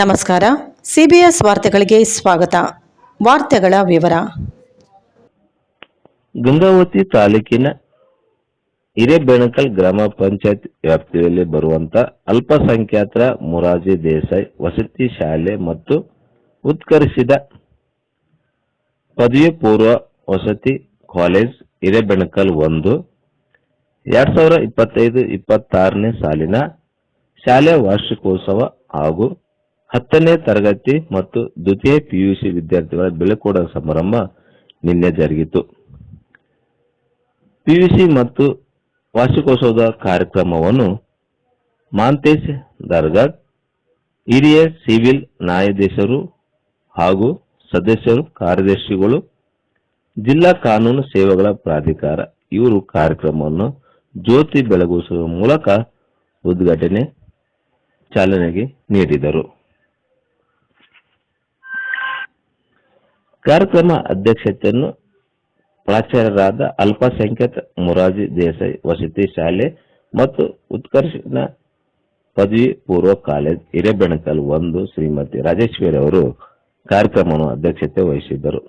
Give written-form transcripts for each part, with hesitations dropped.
ನಮಸ್ಕಾರ. ಸಿಬಿಎಸ್ ವಾರ್ತೆಗಳಿಗೆ ಸ್ವಾಗತ. ವಾರ್ತೆಗಳ ವಿವರ. ಗಂಗಾವತಿ ತಾಲೂಕಿನ ಹಿರೇಬೆಣಕಲ್ ಗ್ರಾಮ ಪಂಚಾಯತ್ ವ್ಯಾಪ್ತಿಯಲ್ಲಿ ಬರುವಂತ ಅಲ್ಪಸಂಖ್ಯಾತರ ಮೊರಾರ್ಜಿ ದೇಸಾಯಿ ವಸತಿ ಶಾಲೆ ಮತ್ತು ಉತ್ಕರ್ಷಿತ ಪದವಿ ಪೂರ್ವ ವಸತಿ ಕಾಲೇಜ್ ಹಿರೇಬೆಣಕಲ್ 1 2025-26ನೇ ಸಾಲಿನ ಶಾಲೆ ವಾರ್ಷಿಕೋತ್ಸವ ಹಾಗೂ 10ನೇ ತರಗತಿ ಮತ್ತು ದ್ವಿತೀಯ ಪಿಯುಸಿ ವಿದ್ಯಾರ್ಥಿಗಳ ಬೀಳ್ಕೊಡುವ ಸಮಾರಂಭ ನಿನ್ನೆ ಜರುಗಿತು. ಪಿಯುಸಿ ಮತ್ತು ವಾರ್ಷಿಕೋತ್ಸವದ ಕಾರ್ಯಕ್ರಮವನ್ನು ಮಾಂತೇಶ್ ದರ್ಗಾ ಹಿರಿಯ ಸಿವಿಲ್ ನ್ಯಾಯಾಧೀಶರು ಹಾಗೂ ಸದಸ್ಯರು, ಕಾರ್ಯದರ್ಶಿಗಳು, ಜಿಲ್ಲಾ ಕಾನೂನು ಸೇವೆಗಳ ಪ್ರಾಧಿಕಾರ ಇವರು ಕಾರ್ಯಕ್ರಮವನ್ನು ಜ್ಯೋತಿ ಬೆಳಗಿಸುವ ಮೂಲಕ ಉದ್ಘಾಟನೆ ಚಾಲನೆಗೆ ನೀಡಿದರು. ಕಾರ್ಯಕ್ರಮ ಅಧ್ಯಕ್ಷತೆಯನ್ನು ಪ್ರಾಚಾರ್ಯರಾದ ಅಲ್ಪಸಂಖ್ಯಾತ ಮೊರಾರ್ಜಿ ದೇಸಾಯಿ ವಸತಿ ಶಾಲೆ ಮತ್ತು ಉತ್ಕರ್ಷಿತ ಪದವಿ ಪೂರ್ವ ಕಾಲೇಜ್ ಹಿರೇಬೆಣಕಲ್ 1 ಶ್ರೀಮತಿ ರಾಜೇಶ್ವರಿ ಅವರು ಕಾರ್ಯಕ್ರಮವನ್ನು ಅಧ್ಯಕ್ಷತೆ ವಹಿಸಿದ್ದರು.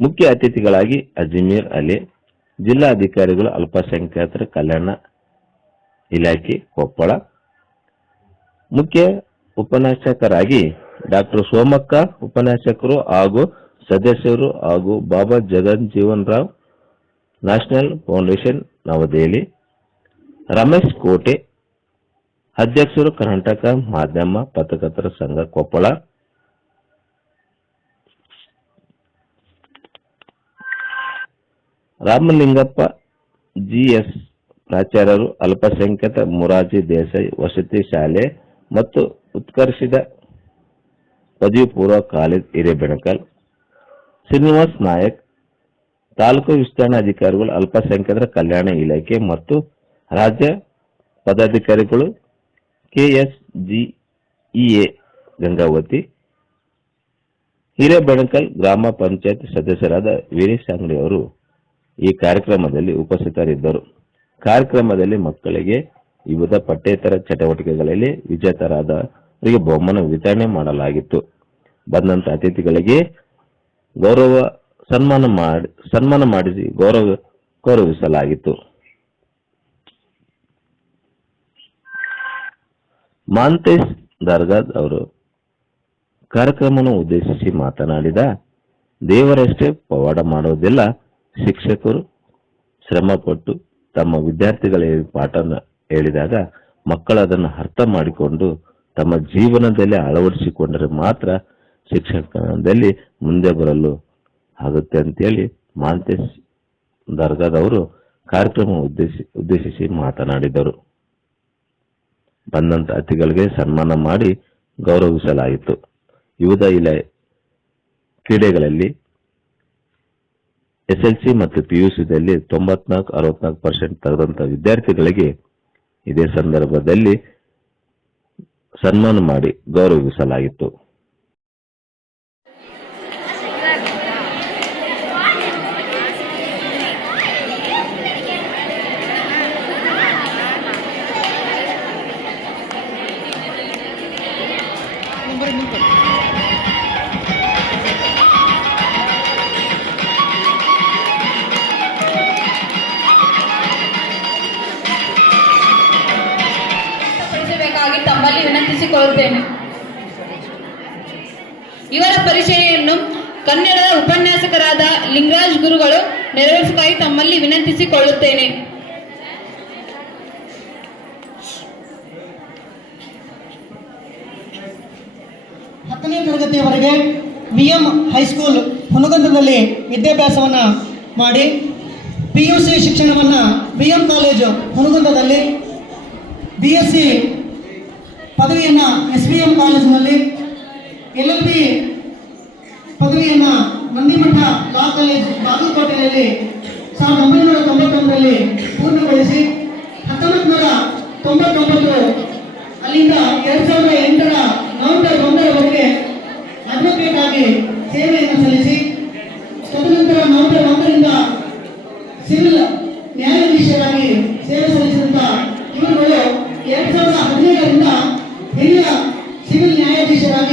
ಮುಖ್ಯ ಅತಿಥಿಗಳಾಗಿ ಅಜ್ಮೀರ್ ಅಲಿ, ಜಿಲ್ಲಾಧಿಕಾರಿಗಳು, ಅಲ್ಪಸಂಖ್ಯಾತರ ಕಲ್ಯಾಣ ಇಲಾಖೆ ಕೊಪ್ಪಳ, ಮುಖ್ಯ ಉಪನ್ಯಾಸಕರಾಗಿ ಡಾಕ್ಟರ್ ಸೋಮಕ್ಕ ಉಪನ್ಯಾಸಕರು ಹಾಗೂ ಸದಸ್ಯರು ಹಾಗೂ ಬಾಬಾ ಜಗಜ್ಜೀವನ್ ರಾವ್ ನ್ಯಾಷನಲ್ ಫೌಂಡೇಶನ್ ನವದೆಹಲಿ, ರಮೇಶ್ ಕೋಟೆ ಅಧ್ಯಕ್ಷರು ಕರ್ನಾಟಕ ಮಾಧ್ಯಮ ಪತ್ರಕರ್ತರ ಸಂಘ ಕೊಪ್ಪಳ, ರಾಮಲಿಂಗಪ್ಪ ಜಿಎಸ್ ಪ್ರಾಚಾರ್ಯರು, ಅಲ್ಪಸಂಖ್ಯಾತ ಮೊರಾರ್ಜಿ ದೇಸಾಯಿ ವಸತಿ ಶಾಲೆ ಮತ್ತು ಉತ್ಕರ್ಷಿತ ಪದವಿ ಪೂರ್ವ ಕಾಲೇಜ್ ಹಿರೇಬೆಣಕಲ್, ಶ್ರೀನಿವಾಸ್ ನಾಯಕ್ ತಾಲೂಕು ವಿಸ್ತರಣಾಧಿಕಾರಿಗಳು, ಅಲ್ಪಸಂಖ್ಯಾತರ ಕಲ್ಯಾಣ ಇಲಾಖೆ ಮತ್ತು ರಾಜ್ಯ ಪದಾಧಿಕಾರಿಗಳು, ಕೆಎಸ್ಜಿಇಎ ಗಂಗಾವತಿ, ಹಿರೇಬೆಣಕಲ್ ಗ್ರಾಮ ಪಂಚಾಯತ್ ಸದಸ್ಯರಾದ ವೀರೇಶ್ ಅಂಗಡಿ ಅವರು ಈ ಕಾರ್ಯಕ್ರಮದಲ್ಲಿ ಉಪಸ್ಥಿತರಿದ್ದರು. ಕಾರ್ಯಕ್ರಮದಲ್ಲಿ ಮಕ್ಕಳಿಗೆ ವಿವಿಧ ಪಠ್ಯೇತರ ಚಟುವಟಿಕೆಗಳಲ್ಲಿ ವಿಜೇತರಾದವರಿಗೆ ಬಹುಮಾನ ವಿತರಣೆ ಮಾಡಲಾಗಿತ್ತು. ಬಂದಂತ ಅತಿಥಿಗಳಿಗೆ ಸನ್ಮಾನ ಮಾಡಿಸಿ ಗೌರವಿಸಲಾಗಿತ್ತು. ಮಾಂತೇಶ್ ದರ್ಗಾದ್ ಅವರು ಕಾರ್ಯಕ್ರಮವನ್ನು ಉದ್ದೇಶಿಸಿ ಮಾತನಾಡಿದ, ದೇವರಷ್ಟೇ ಪವಾಡ ಮಾಡುವುದಿಲ್ಲ, ಶಿಕ್ಷಕರು ಶ್ರಮಪಟ್ಟು ತಮ್ಮ ವಿದ್ಯಾರ್ಥಿಗಳಿಗೆ ಪಾಠ ಹೇಳಿದಾಗ ಮಕ್ಕಳು ಅದನ್ನು ಅರ್ಥ ಮಾಡಿಕೊಂಡು ತಮ್ಮ ಜೀವನದಲ್ಲಿ ಅಳವಡಿಸಿಕೊಂಡರೆ ಮಾತ್ರ ಶಿಕ್ಷಣದಲ್ಲಿ ಮುಂದೆ ಬರಲು ಆಗುತ್ತೆ ಅಂತೇಳಿ ಮಾಂತೇಶ್ ದರ್ಗಾದ್ ಅವರು ಕಾರ್ಯಕ್ರಮ ಉದ್ದೇಶಿಸಿ ಮಾತನಾಡಿದರು. ಬಂದಂತ ಅತಿಥಿಗಳಿಗೆ ಸನ್ಮಾನ ಮಾಡಿ ಗೌರವಿಸಲಾಯಿತು. ವಿವಿಧ ಕ್ರೀಡೆಗಳಲ್ಲಿ SLC ಮತ್ತು PUCದಲ್ಲಿ 94-64% ತೆಗೆದಂತ ವಿದ್ಯಾರ್ಥಿಗಳಿಗೆ ಇದೇ ಸಂದರ್ಭದಲ್ಲಿ ಸನ್ಮಾನ ಮಾಡಿ ಗೌರವಿಸಲಾಯಿತು. ತಮ್ಮಲ್ಲಿ ವಿನಂತಿಸಿಕೊಳ್ಳುತ್ತೇನೆ. ಇವರ ಪರಿಚಯವನ್ನು ಕನ್ನಡದ ಉಪನ್ಯಾಸಕರಾದ ಲಿಂಗರಾಜ್ ಗುರುಗಳು ನೆರವೇರಿಸಬೇಕಾಗಿ ತಮ್ಮಲ್ಲಿ ವಿನಂತಿಸಿಕೊಳ್ಳುತ್ತೇನೆ. ಹತ್ತನೇ ತರಗತಿಯವರೆಗೆ ವಿಎಂ ಹೈಸ್ಕೂಲ್ ಹುನಗುಂದದಲ್ಲಿ ವಿದ್ಯಾಭ್ಯಾಸವನ್ನ ಮಾಡಿ PUC ಶಿಕ್ಷಣವನ್ನ ವಿಎಂ ಕಾಲೇಜು ಹುನಗುಂದದಲ್ಲಿ, BSc ಪದವಿಯನ್ನ SVM ಕಾಲೇಜಿನಲ್ಲಿ, LLB ಪದವಿಯನ್ನ ನಂದಿಮಠ ಲಾ ಕಾಲೇಜ್ ಬಾಗಲಕೋಟೆಯಲ್ಲಿ 1991ರಲ್ಲಿ ಪೂರ್ಣಗೊಳಿಸಿ 1999 ಅಲ್ಲಿಂದ 2008ರ ನವೆಂಬರ್ 1ರವರೆಗೆ ಅಡ್ವೊಕೇಟ್ ಆಗಿ ಸೇವೆಯನ್ನು ಸಲ್ಲಿಸಿ, ತದನಂತರ ನವೆಂಬರ್ 1ರಿಂದ ಸಿವಿಲ್ ನ್ಯಾಯಾಧೀಶರಾಗಿ ಸೇವೆ ಸಲ್ಲಿಸಿದಂತ ಇವರುಗಳು 2015ರಿಂದ ಹಿರಿಯ ಸಿವಿಲ್ ನ್ಯಾಯಾಧೀಶರಾಗಿ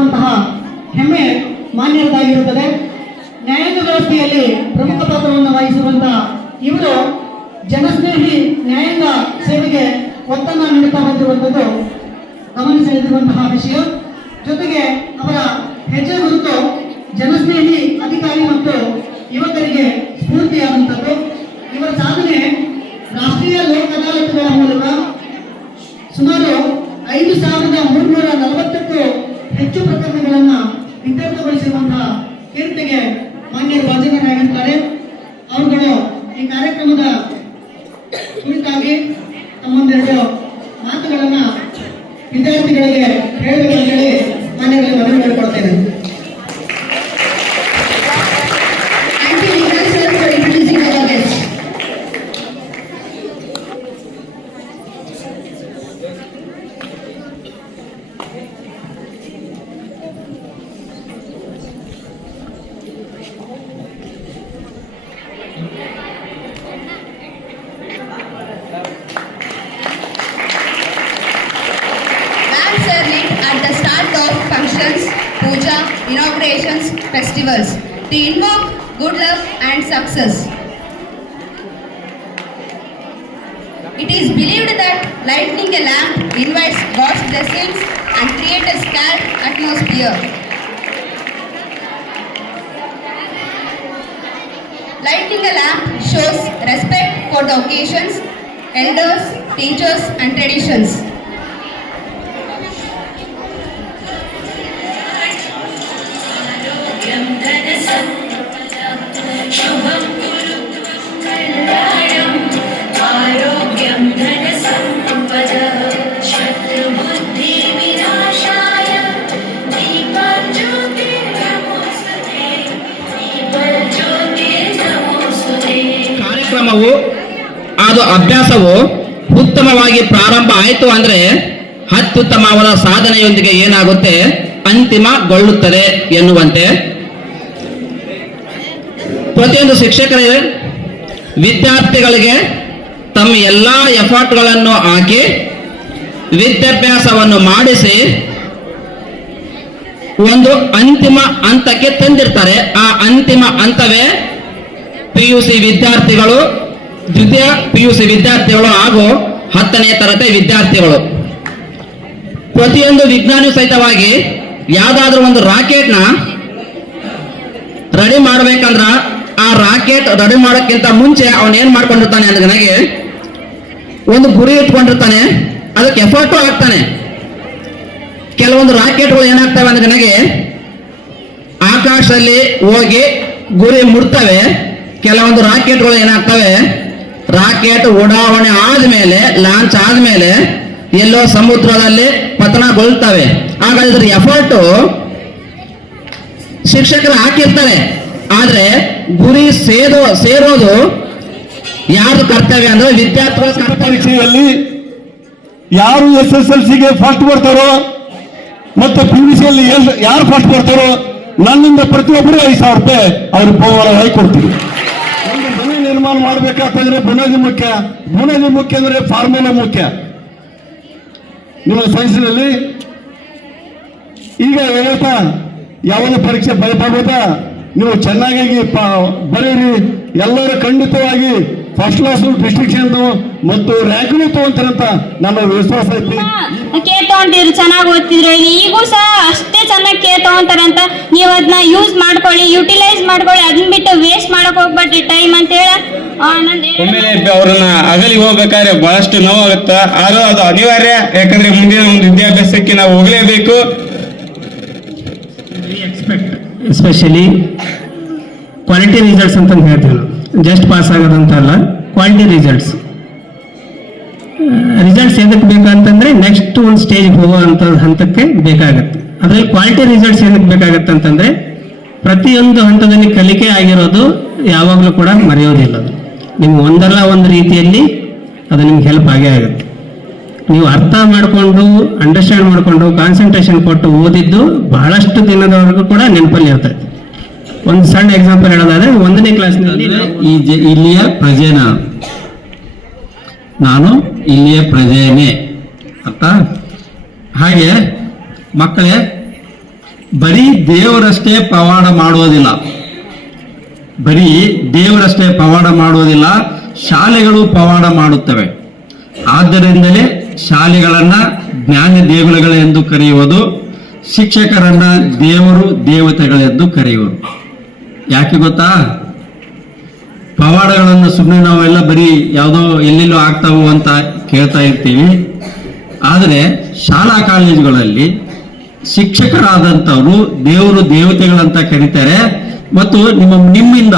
ಬೆಳೆಸುವಂತಹ ಹೆಮ್ಮೆ ಮಾನ್ಯರದಾಗಿರುತ್ತದೆ. ನ್ಯಾಯಾಂಗ ವ್ಯವಸ್ಥೆಯಲ್ಲಿ ಪ್ರಮುಖ ಪಾತ್ರವನ್ನು ವಹಿಸಿರುವಂತಹ ಇವರು ಜನಸ್ನೇಹಿ ನ್ಯಾಯಾಂಗ ಸೇವೆಗೆ ಒತ್ತನ್ನು ನೀಡುತ್ತಾ ಬಂದಿರುವಂಥದ್ದು ಗಮನಿಸಲಿರುವಂತಹ ವಿಷಯ. ಜೊತೆಗೆ ಅವರ ಹೆಜ್ಜೆ ಗುರುತು ಜನಸ್ನೇಹಿ ಅಧಿಕಾರಿ ಮತ್ತು ಯುವಕರಿಗೆ ಸ್ಫೂರ್ತಿಯಾದಂಥದ್ದು. ಇವರ ಸಾಧನೆ ರಾಷ್ಟ್ರೀಯ ಲೋಕ ಅದಾಲತ್ಗಳ ಮೂಲಕ ಸುಮಾರು 5,340ಕ್ಕೂ ಹೆಚ್ಚು ಪ್ರಕರಣಗಳನ್ನು ಇತ್ಯರ್ಥಗೊಳಿಸಿರುವಂತಹ ಕೀರ್ತಿಗೆ ಮಾನ್ಯರು ಭಾಜನರಾಗಿರ್ತಾರೆ. ಅವರುಗಳು ಈ ಕಾರ್ಯಕ್ರಮದ ಕುರಿತಾಗಿ ತಮ್ಮೊಂದೆರಡು ಮಾತುಗಳನ್ನು ವಿದ್ಯಾರ್ಥಿಗಳಿಗೆ ಹೇಳಬೇಕಂತ ಹೇಳಿ ಮಾನ್ಯರಲ್ಲಿ ಮನವಿ ಮಾಡಿಕೊಡ್ತೇನೆ. Puja, inaugurations, festivals. They invoke good luck and success. It is believed that lighting a lamp invites God's blessings and creates a scared atmosphere. Lighting a lamp shows respect for the occasions, elders, teachers and traditions. ಕಾರ್ಯಕ್ರಮವು ಅದು ಅಭ್ಯಾಸವು ಉತ್ತಮವಾಗಿ ಪ್ರಾರಂಭ ಆಯಿತು ಅಂದ್ರೆ ಅತ್ಯುತ್ತಮವಾದ ಸಾಧನೆಯೊಂದಿಗೆ ಏನಾಗುತ್ತೆ ಅಂತಿಮಗೊಳ್ಳುತ್ತದೆ ಎನ್ನುವಂತೆ ಪ್ರತಿಯೊಂದು ಶಿಕ್ಷಕರೇ ವಿದ್ಯಾರ್ಥಿಗಳಿಗೆ ತಮ್ಮ ಎಲ್ಲ ಎಫರ್ಟ್ಗಳನ್ನು ಹಾಕಿ ವಿದ್ಯಾಭ್ಯಾಸವನ್ನು ಮಾಡಿಸಿ ಒಂದು ಅಂತಿಮ ಹಂತಕ್ಕೆ ತಂದಿರ್ತಾರೆ. ಆ ಅಂತಿಮ ಹಂತವೇ PUC ವಿದ್ಯಾರ್ಥಿಗಳು, ದ್ವಿತೀಯ PUC ವಿದ್ಯಾರ್ಥಿಗಳು ಹಾಗೂ 10ನೇ ತರಗತಿ ವಿದ್ಯಾರ್ಥಿಗಳು. ಪ್ರತಿಯೊಂದು ವಿಜ್ಞಾನಿ ಸಹಿತವಾಗಿ ಯಾವ್ದಾದ್ರೂ ಒಂದು ರಾಕೆಟ್ನ ರೆಡಿ ಮಾಡ್ಬೇಕಂದ್ರ ಆ ರಾಕೆಟ್ ರೆಡಿ ಮಾಡೋಕ್ಕಿಂತ ಮುಂಚೆ ಅವನ್ ಏನ್ ಮಾಡ್ಕೊಂಡಿರ್ತಾನೆ ಅಂದ್ರೆ ನನಗೆ ಒಂದು ಗುರಿ ಇಟ್ಕೊಂಡಿರ್ತಾನೆ, ಅದಕ್ಕೆ ಎಫರ್ಟು ಆಗ್ತಾನೆ. ಕೆಲವೊಂದು ರಾಕೆಟ್ಗಳು ಏನಾಗ್ತವೆ ಅಂದ್ರೆ ನನಗೆ ಆಕಾಶದಲ್ಲಿ ಹೋಗಿ ಗುರಿ ಮುಟ್ತವೆ. ಕೆಲವೊಂದು ರಾಕೆಟ್ಗಳು ಏನಾಗ್ತವೆ, ರಾಕೆಟ್ ಉಡಾವಣೆ ಆದ್ಮೇಲೆ ಲಾಂಚ್ ಆದ್ಮೇಲೆ ಎಲ್ಲೋ ಸಮುದ್ರದಲ್ಲಿ ಪತನಗೊಳ್ತವೆ. ಹಾಗಾದ್ರೆ ಇದ್ರ ಎಫರ್ಟು ಶಿಕ್ಷಕರು ಹಾಕಿರ್ತಾರೆ, ಆದ್ರೆ ಗುರಿ ಸೇರೋದು ಯಾರು ಕರ್ತವ್ಯ ಅಂದ್ರೆ ವಿದ್ಯಾರ್ಥಿಗಳ ಕರ್ತವ್ಯ. ಪರೀಕ್ಷೆಯಲ್ಲಿ ಯಾರು SSLCಗೆ ಫಸ್ಟ್ ಬರ್ತಾರೋ ಮತ್ತೆ PUCಯಲ್ಲಿ ಯಾರು ಫಸ್ಟ್ ಬರ್ತಾರೋ ನನ್ನಿಂದ ಪ್ರತಿಯೊಬ್ಬರು 5,000 ರೂಪಾಯಿ ಅವ್ರಿಗೆ ಬಹುಮಾನ ಕೊಡ್ತೀವಿ. ಒಂದು ಮನೆ ನಿರ್ಮಾಣ ಮಾಡ್ಬೇಕಂತಂದ್ರೆ ಬುನಾದಿ ಮುಖ್ಯ. ಬುನಾದಿ ಮುಖ್ಯ ಅಂದ್ರೆ ಫಾರ್ಮುಲಾ ಮುಖ್ಯ. ನಿಮ್ಮ ಸೈನ್ಸ್ನಲ್ಲಿ ಈಗ ಹೇಳ್ತಾ ಯಾವುದೇ ಪರೀಕ್ಷೆ ಭಯಪಡೋದಾ, ನೀವು ಚೆನ್ನಾಗಿ ಬರೀರಿ, ಎಲ್ಲರೂ ಖಂಡಿತವಾಗಿ ಫಸ್ಟ್ ಕ್ಲಾಸ್ ಡಿಸ್ಟ್ರಿಕ್ಷನ್ ಮತ್ತು ರ್ಯಾಂಕ್ನು ತಗೊಂತಾರಂತ ನಮ್ಮ ವಿಶ್ವಾಸ ಐತಿ. ಕೇರ್ ತಗೊಂತಿದ್ರು, ಚೆನ್ನಾಗಿ ಓದ್ತಿದ್ರು, ಈಗೂ ಸಹ ಅಷ್ಟೇ ಚೆನ್ನಾಗಿ ಕೇರ್ ತಗೊಂತಾರಂತ. ನೀವು ಅದನ್ನ ಯೂಸ್ ಮಾಡ್ಕೊಳ್ಳಿ, ಯುಟಿಲೈಸ್ ಮಾಡ್ಕೊಳ್ಳಿ, ಅದನ್ನ ಬಿಟ್ಟು ವೇಸ್ಟ್ ಮಾಡಕ್ ಹೋಗ್ಬೇಡ್ರಿ ಟೈಮ್ ಅಂತ ಹೇಳ. ಒಮ್ಮೆಲೆ ಅವ್ರನ್ನ ಅಗಲಿ ಹೋಗ್ಬೇಕಾದ್ರೆ ಬಹಳಷ್ಟು ನೋವಾಗುತ್ತ, ಆದ್ರೂ ಅದು ಅನಿವಾರ್ಯ. ಯಾಕಂದ್ರೆ ಮುಂದಿನ ಒಂದು ವಿದ್ಯಾಭ್ಯಾಸಕ್ಕೆ ನಾವು ಹೋಗಲೇಬೇಕು. ಎಸ್ಪೆಷಲಿ ಕ್ವಾಲಿಟಿ ರಿಸಲ್ಟ್ಸ್ ಅಂತ ಹೇಳ್ತೀವಿ ನಾವು. ಜಸ್ಟ್ ಪಾಸ್ ಆಗೋದಂತಲ್ಲ, ಕ್ವಾಲಿಟಿ ರಿಸಲ್ಟ್ಸ್ ಎದಕ್ಕೆ ಬೇಕಂತಂದ್ರೆ ನೆಕ್ಸ್ಟ್ ಒಂದು ಸ್ಟೇಜ್ ಹೋಗುವಂಥ ಹಂತಕ್ಕೆ ಬೇಕಾಗತ್ತೆ. ಅದರಲ್ಲಿ ಕ್ವಾಲಿಟಿ ರಿಸಲ್ಟ್ಸ್ ಏನಕ್ಕೆ ಬೇಕಾಗತ್ತೆ ಅಂತಂದ್ರೆ ಪ್ರತಿಯೊಂದು ಹಂತದಲ್ಲಿ ಕಲಿಕೆ ಆಗಿರೋದು ಯಾವಾಗಲೂ ಕೂಡ ಮರೆಯೋದಿಲ್ಲ. ಅದು ನಿಮ್ಗೆ ಒಂದಲ್ಲ ಒಂದು ರೀತಿಯಲ್ಲಿ ಅದು ನಿಮ್ಗೆ ಹೆಲ್ಪ್ ಆಗೇ ಆಗುತ್ತೆ. ನೀವು ಅರ್ಥ ಮಾಡಿಕೊಂಡು ಅಂಡರ್ಸ್ಟ್ಯಾಂಡ್ ಮಾಡಿಕೊಂಡು ಕಾನ್ಸಂಟ್ರೇಷನ್ ಕೊಟ್ಟು ಓದಿದ್ದು ಬಹಳಷ್ಟು ದಿನದವರೆಗೂ ಕೂಡ ನೆನಪಲ್ಲಿ ಇರ್ತದೆ. ಒಂದು ಸಣ್ಣ ಎಕ್ಸಾಂಪಲ್ ಹೇಳೋದಾದ್ರೆ 1ನೇ ಕ್ಲಾಸ್ನಲ್ಲಿ ಇಲ್ಲಿಯ ಪ್ರಜೆನ ನಾನು ಇಲ್ಲಿಯ ಪ್ರಜೆನೇ ಅಂತ. ಹಾಗೆ ಮಕ್ಕಳೇ, ಬರೀ ದೇವರಷ್ಟೇ ಪವಾಡ ಮಾಡುವುದಿಲ್ಲ, ಬರೀ ದೇವರಷ್ಟೇ ಪವಾಡ ಮಾಡುವುದಿಲ್ಲ, ಶಾಲೆಗಳು ಪವಾಡ ಮಾಡುತ್ತವೆ. ಆದ್ದರಿಂದಲೇ ಶಾಲೆಗಳನ್ನ ಜ್ಞಾನ ದೇಗುಲಗಳೆಂದು ಕರೆಯುವುದು, ಶಿಕ್ಷಕರನ್ನ ದೇವರು ದೇವತೆಗಳೆಂದು ಕರೆಯುವರು. ಯಾಕೆ ಗೊತ್ತಾ? ಪವಾಡಗಳನ್ನು ಸುಮ್ಮನೆ ನಾವೆಲ್ಲ ಬರೀ ಯಾವುದೋ ಎಲ್ಲೆಲ್ಲೋ ಆಗ್ತಾವು ಅಂತ ಕೇಳ್ತಾ ಇರ್ತೀವಿ. ಆದರೆ ಶಾಲಾ ಕಾಲೇಜುಗಳಲ್ಲಿ ಶಿಕ್ಷಕರಾದಂಥವರು ದೇವರು ದೇವತೆಗಳಂತ ಕರೀತಾರೆ ಮತ್ತು ನಿಮ್ಮಿಂದ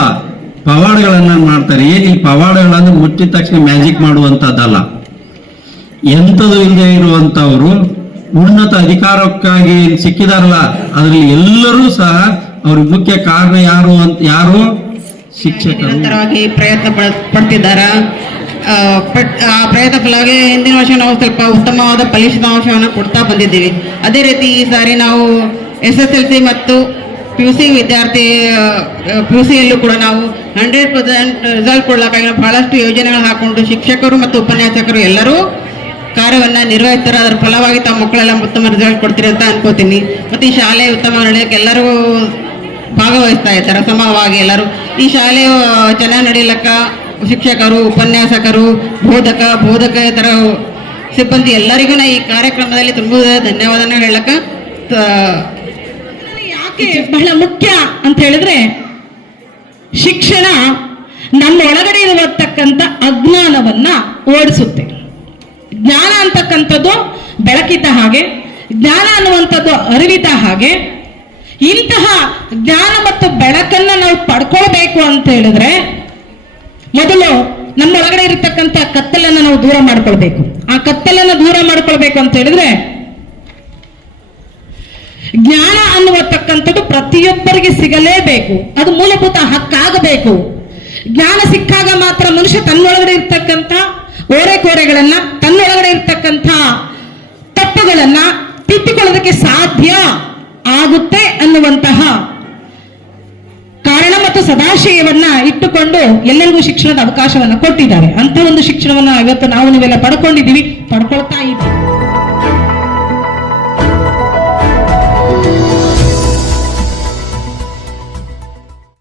ಪವಾಡಗಳನ್ನು ಮಾಡ್ತಾರೆ. ಏನು ಈ ಪವಾಡಗಳನ್ನು ಮುಟ್ಟಿದ ತಕ್ಷಣ ಮ್ಯಾಜಿಕ್ ಮಾಡುವಂಥದ್ದಲ್ಲ. ಎಂಥದ್ದು ಇಲ್ಲದೆ ಇರುವಂಥವರು ಉನ್ನತ ಅಧಿಕಾರಕ್ಕಾಗಿ ಸಿಕ್ಕಿದಾರಲ್ಲ, ಅದರಲ್ಲಿ ಎಲ್ಲರೂ ಸಹ ಅವ್ರಿಗೆ ಮುಖ್ಯ ಕಾರಣ ಯಾರು? ಶಿಕ್ಷಕರು. ನಿರಂತರವಾಗಿ ಪ್ರಯತ್ನ ಪಡ್ತಿದ್ದಾರೆ. ಆ ಪ್ರಯತ್ನ ಫಲವಾಗಿ ಹಿಂದಿನ ವರ್ಷ ನಾವು ಸ್ವಲ್ಪ ಉತ್ತಮವಾದ ಫಲಿತಾಂಶವನ್ನು ಕೊಡ್ತಾ ಬಂದಿದ್ದೀವಿ. ಅದೇ ರೀತಿ ಈ ಸಾರಿ ನಾವು SSLC ಮತ್ತು PUC ವಿದ್ಯಾರ್ಥಿ PUCಯಲ್ಲೂ ಕೂಡ ನಾವು 100% ರಿಸಲ್ಟ್ ಕೊಡ್ಲಿಕ್ಕಾಗಿ ಬಹಳಷ್ಟು ಯೋಜನೆಗಳು ಹಾಕೊಂಡು ಶಿಕ್ಷಕರು ಮತ್ತು ಉಪನ್ಯಾಸಕರು ಎಲ್ಲರೂ ಕಾರ್ಯವನ್ನು ನಿರ್ವಹಿಸ್ತಾರೆ. ಅದರ ಫಲವಾಗಿ ತಮ್ಮ ಮಕ್ಕಳೆಲ್ಲ ಉತ್ತಮ ರಿಸಲ್ಟ್ ಕೊಡ್ತೀರಿ ಅಂತ ಅನ್ಕೋತೀನಿ. ಮತ್ತು ಈ ಶಾಲೆ ಉತ್ತಮ ನಡೆಯಕ್ಕೆ ಎಲ್ಲರೂ ಭಾಗವಹಿಸ್ತಾ ಇದ್ದಾರೆ ಸಮವಾಗಿ. ಎಲ್ಲರೂ ಈ ಶಾಲೆ ಚೆನ್ನಾಗಿ ನಡೆಯಲಿಕ್ಕ ಶಿಕ್ಷಕರು, ಉಪನ್ಯಾಸಕರು, ಬೋಧಕೇತರ ಸಿಬ್ಬಂದಿ ಎಲ್ಲರಿಗೂ ಈ ಕಾರ್ಯಕ್ರಮದಲ್ಲಿ ತುಂಬ ಧನ್ಯವಾದನ ಹೇಳಕ್ಕ. ಯಾಕೆ ಬಹಳ ಮುಖ್ಯ ಅಂತ ಹೇಳಿದ್ರೆ, ಶಿಕ್ಷಣ ನಮ್ಮ ಒಳಗಡೆ ಇರತಕ್ಕಂಥ ಅಜ್ಞಾನವನ್ನ ಓಡಿಸುತ್ತೆ. ಜ್ಞಾನ ಅಂತಕ್ಕಂಥದ್ದು ಬೆಳಕಿದ್ದ ಹಾಗೆ, ಜ್ಞಾನ ಅನ್ನುವಂಥದ್ದು ಅರಿವಿದ್ದ ಹಾಗೆ. ಇಂತಹ ಜ್ಞಾನ ಮತ್ತು ಬೆಳಕನ್ನ ನಾವು ಪಡ್ಕೊಳ್ಬೇಕು ಅಂತ ಹೇಳಿದ್ರೆ ಮೊದಲು ನಮ್ಮ ಒಳಗಡೆ ಇರತಕ್ಕಂಥ ಕತ್ತಲನ್ನ ನಾವು ದೂರ ಮಾಡ್ಕೊಳ್ಬೇಕು. ಆ ಕತ್ತಲನ್ನ ದೂರ ಮಾಡ್ಕೊಳ್ಬೇಕು ಅಂತ ಹೇಳಿದ್ರೆ ಜ್ಞಾನ ಅನ್ನುವತಕ್ಕಂಥದ್ದು ಪ್ರತಿಯೊಬ್ಬರಿಗೆ ಸಿಗಲೇಬೇಕು. ಅದು ಮೂಲಭೂತ ಹಕ್ಕಾಗಬೇಕು. ಜ್ಞಾನ ಸಿಕ್ಕಾಗ ಮಾತ್ರ ಮನುಷ್ಯ ತನ್ನೊಳಗಡೆ ಇರ್ತಕ್ಕಂಥ ಓರೆಕೋರೆಗಳನ್ನ, ತನ್ನೊಳಗಡೆ ಇರ್ತಕ್ಕಂಥ ತಪ್ಪುಗಳನ್ನ ತಿದ್ದಿಕೊಳ್ಳೋದಕ್ಕೆ ಸಾಧ್ಯ ಆಗುತ್ತೆ ಅನ್ನುವಂತಹ ಕಾರಣ ಮತ್ತು ಸದಾಶಯವನ್ನ ಇಟ್ಟುಕೊಂಡು ಎಲ್ಲರಿಗೂ ಶಿಕ್ಷಣದ ಅವಕಾಶವನ್ನ ಕೊಟ್ಟಿದ್ದಾರೆ. ಅಂತ ಒಂದು ಶಿಕ್ಷಣವನ್ನ ಇವತ್ತು ನಾವು ನೀವೆಲ್ಲ ಪಡ್ಕೊಂಡಿದ್ದೀವಿ, ಪಡ್ಕೊಳ್ತಾ ಇದ್ದೀವಿ.